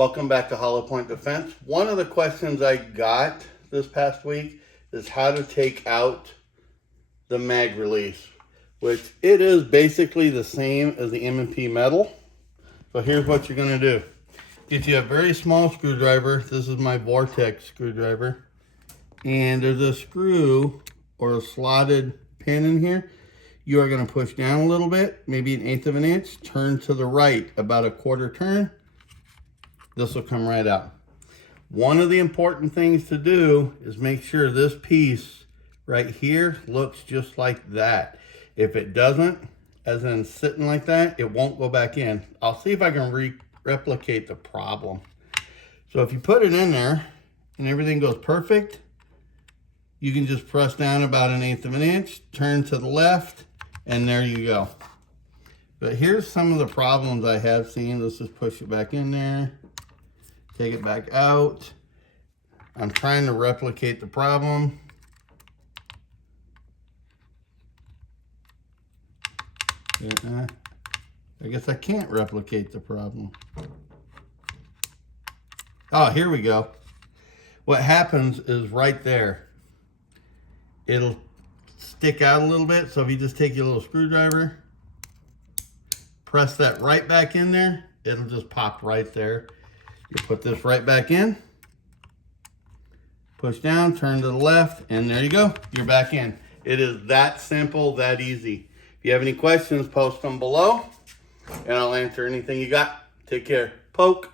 Welcome back to Hollow Point Defense. One of the questions I got this past week is how to take out the mag release, which it is basically the same as the M&P metal. So here's what you're going to do. Get you a very small screwdriver. This is my Vortex screwdriver. And there's a screw or a slotted pin in here. You are going to push down a little bit, maybe 1/8 of an inch, turn to the right about a 1/4 turn. This will come right out. One of the important things to do is make sure this piece right here looks just like that. If it doesn't, as in sitting like that, it won't go back in. I'll see if I can replicate the problem. So if you put it in there and everything goes perfect, you can just press down about 1/8 of an inch, turn to the left, and there you go. But here's some of the problems I have seen. Let's just push it back in there. Take it back out. I'm trying to replicate the problem. I guess I can't replicate the problem. Oh, here we go. What happens is right there, it'll stick out a little bit. So if you just take your little screwdriver, press that right back in there, it'll just pop right there. You put this right back in, push down, turn to the left, and there you go. You're back in. It is that simple, that easy. If you have any questions, post them below, and I'll answer anything you got. Take care. Poke.